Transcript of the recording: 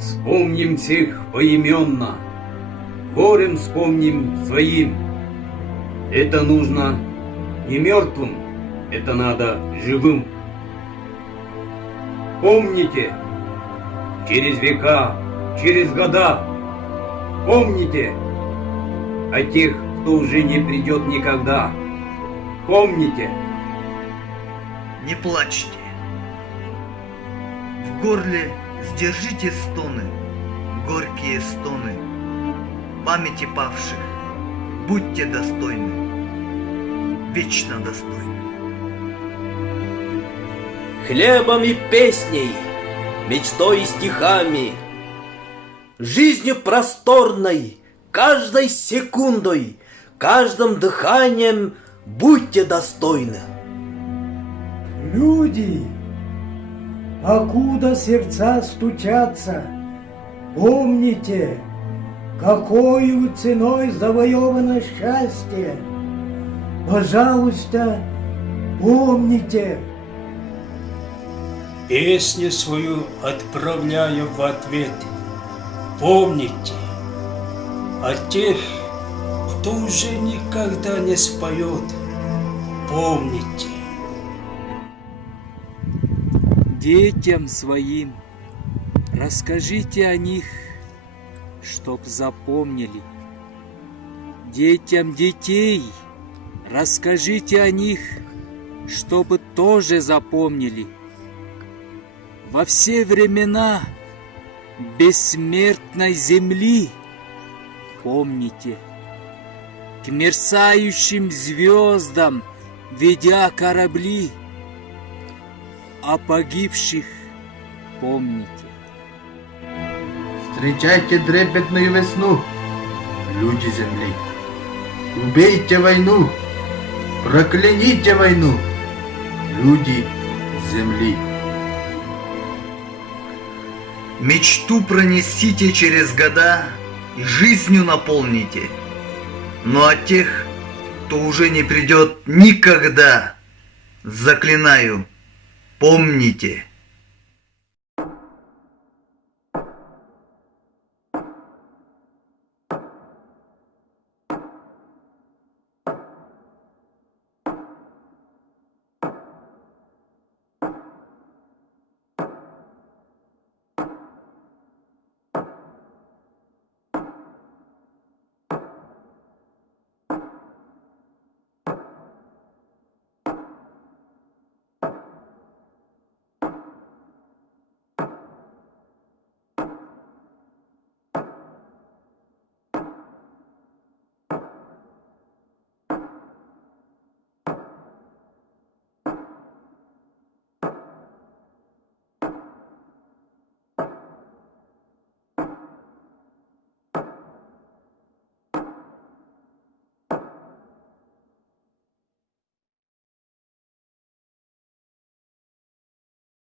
Вспомним всех поименно, горем вспомним своим. Это нужно не мертвым, это надо живым. Помните, через века, через года, помните о тех, кто уже не придет никогда. Помните. Не плачьте. В горле сдержите стоны, горькие стоны. Памяти павших будьте достойны, вечно достойны. Хлебом и песней, мечтой и стихами, жизнью просторной, каждой секундой, каждым дыханием будьте достойны. Люди, покуда сердца стучатся, помните, какою ценой завоевано счастье. Пожалуйста, помните. Песню свою отправляю в ответ. Помните о тех, кто уже никогда не споет. Помните. Детям своим расскажите о них, чтоб запомнили. Детям детей расскажите о них, чтобы тоже запомнили. Во все времена бессмертной земли помните, к мерцающим звездам ведя корабли, о погибших помните. Встречайте трепетную весну, люди земли. Убейте войну, прокляните войну, люди земли. Мечту пронесите через года и жизнью наполните. Но от тех, кто уже не придет никогда, заклинаю, помните.